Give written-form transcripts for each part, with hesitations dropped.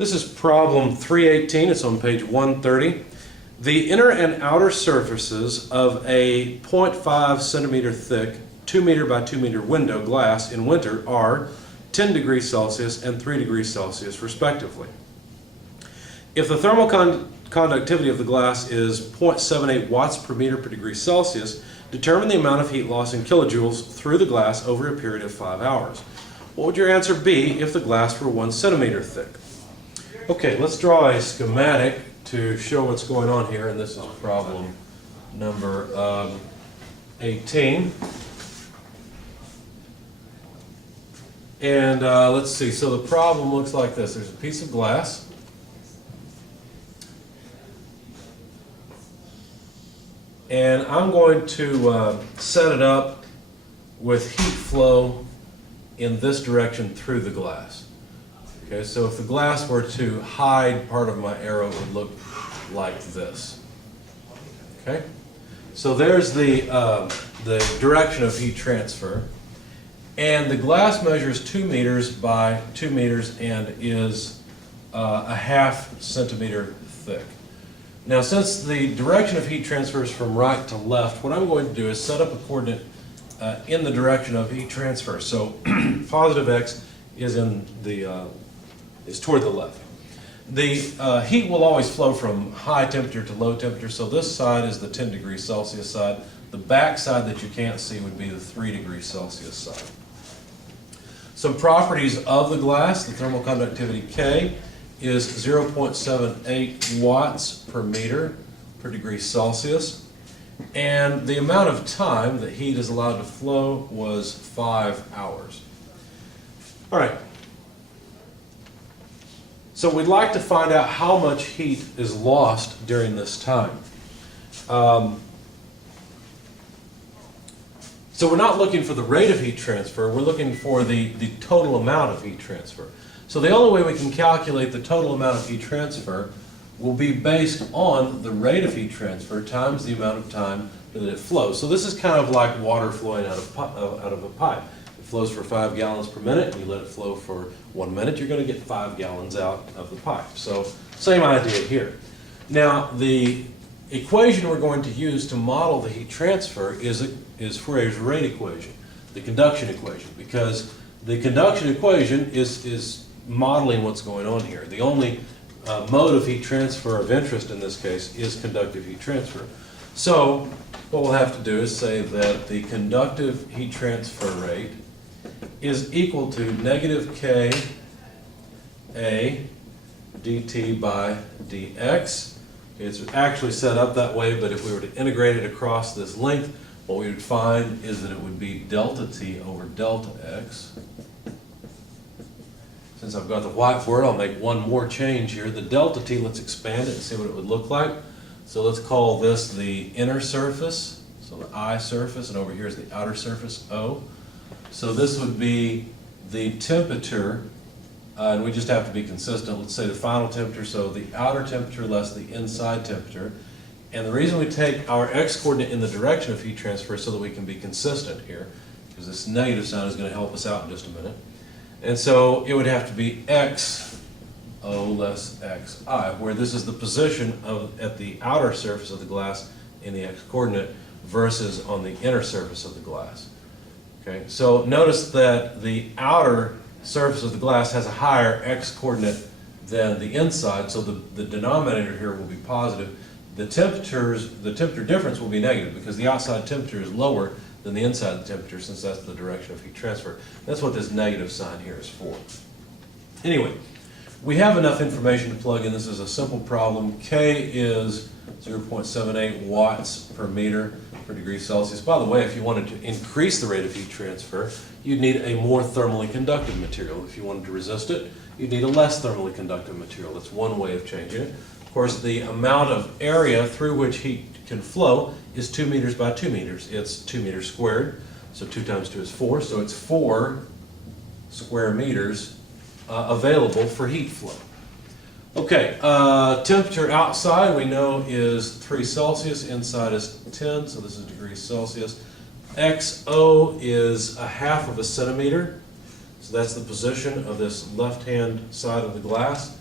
This is problem 318. It's on page 130. The inner and outer surfaces of a 0.5 centimeter thick 2 meter by 2 meter window glass in winter are 10 degrees Celsius and 3 degrees Celsius respectively. If the thermal conductivity of the glass is 0.78 watts per meter per degree Celsius, determine the amount of heat loss in kilojoules through the glass over a period of 5 hours. What would your answer be if the glass were 1 centimeter thick? Okay, let's draw a schematic to show what's going on here, and this is problem number 18. And let's see, so the problem looks like this. There's a piece of glass. And I'm going to set it up with heat flow in this direction through the glass. Okay, so if the glass were to hide part of my arrow, it would look like this. Okay, so there's the direction of heat transfer. And the glass measures 2 meters by 2 meters and is a ½ centimeter thick. Now, since the direction of heat transfer is from right to left, what I'm going to do is set up a coordinate in the direction of heat transfer. So positive x is in the is toward the left. The heat will always flow from high temperature to low temperature. So this side is the 10 degrees Celsius side. The back side that you can't see would be the 3 degrees Celsius side. Some properties of the glass: the thermal conductivity K is 0.78 watts per meter per degree Celsius, and the amount of time that heat is allowed to flow was 5 hours. All right, so we'd like to find out how much heat is lost during this time. So we're not looking for the rate of heat transfer, we're looking for the total amount of heat transfer. So the only way we can calculate the total amount of heat transfer will be based on the rate of heat transfer times the amount of time that it flows. So this is kind of like water flowing out of a pipe. It flows for 5 gallons per minute, and you let it flow for 1 minute, you're going to get 5 gallons out of the pipe. So same idea here. Now the equation we're going to use to model the heat transfer is Fourier's rate equation, the conduction equation, because the conduction equation is modeling what's going on here. The only mode of heat transfer of interest in this case is conductive heat transfer. So what we'll have to do is say that the conductive heat transfer rate is equal to negative K A dt by dx. It's actually set up that way, but if we were to integrate it across this length, what we would find is that it would be delta t over delta x. Since I've got the whiteboard, I'll make one more change here. The delta t, let's expand it and see what it would look like. So let's call this the inner surface, so the I surface, and over here is the outer surface, O. So this would be the temperature, and we just have to be consistent. Let's say the final temperature, so the outer temperature less the inside temperature. And the reason we take our x-coordinate in the direction of heat transfer is so that we can be consistent here, because this negative sign is going to help us out in just a minute. And so it would have to be xO less xi, where this is the position at the outer surface of the glass in the x-coordinate versus on the inner surface of the glass. Okay, so notice that the outer surface of the glass has a higher x-coordinate than the inside, so the denominator here will be positive. The temperature difference will be negative because the outside temperature is lower than the inside temperature, since that's the direction of heat transfer. That's what this negative sign here is for. Anyway, we have enough information to plug in. This is a simple problem. K is 0.78 watts per meter per degree Celsius. By the way, if you wanted to increase the rate of heat transfer, you'd need a more thermally conductive material. If you wanted to resist it, you'd need a less thermally conductive material. That's one way of changing it. Of course, the amount of area through which heat can flow is 2 meters by 2 meters. It's 2 meters squared, so 2 times 2 is 4, so it's 4 square meters available for heat flow. Okay, temperature outside we know is 3 Celsius, inside is 10, so this is degrees Celsius. XO is a half of a centimeter, so that's the position of this left-hand side of the glass.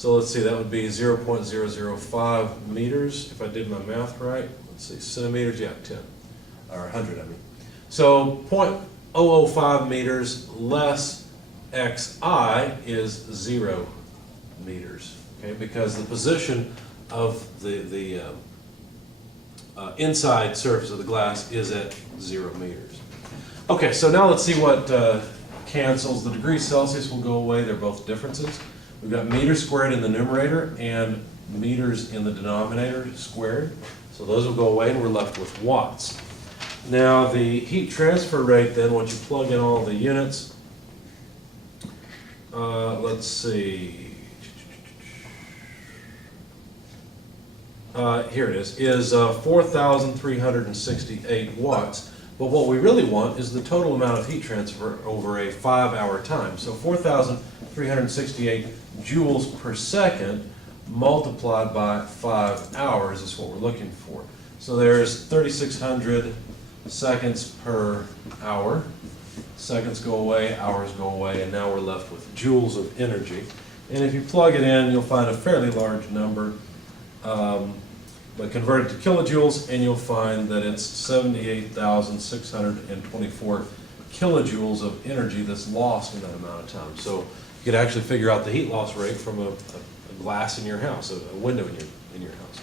So let's see, that would be 0.005 meters, if I did my math right. Let's see, centimeters, yeah, 10, or 100, I mean. So 0.005 meters less xi is 0 meters, okay? Because the position of the inside surface of the glass is at 0 meters. Okay, so now let's see what cancels. The degrees Celsius will go away, they're both differences. We've got meters squared in the numerator and meters in the denominator squared. So those will go away and we're left with watts. Now the heat transfer rate then, once you plug in all the units, let's see, here it is 4,368 watts. But what we really want is the total amount of heat transfer over a 5-hour time. So 4,368 joules per second multiplied by 5 hours is what we're looking for. So there's 3,600 seconds per hour. Seconds go away, hours go away, and now we're left with joules of energy. And if you plug it in, you'll find a fairly large number. But convert it to kilojoules, and you'll find that it's 78,624 kilojoules of energy that's lost in that amount of time. So you could actually figure out the heat loss rate from a glass in your house, a window in your house.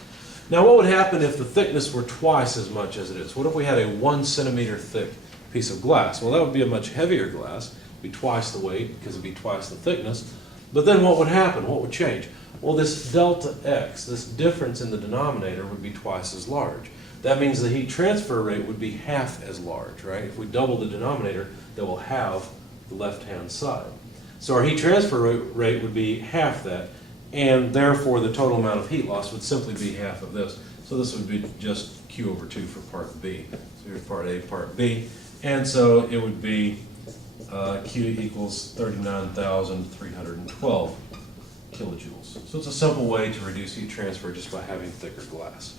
Now, what would happen if the thickness were twice as much as it is? What if we had a 1 centimeter thick piece of glass? Well, that would be a much heavier glass. It would be twice the weight because it would be twice the thickness. But then what would happen? What would change? Well, this delta x, this difference in the denominator, would be twice as large. That means the heat transfer rate would be half as large, right? If we double the denominator, that will halve the left-hand side. So our heat transfer rate would be half that, and therefore the total amount of heat loss would simply be half of this. So this would be just Q over 2 for part B. So here's part A, part B. And so it would be Q equals 39,312 kilojoules. So it's a simple way to reduce heat transfer just by having thicker glass.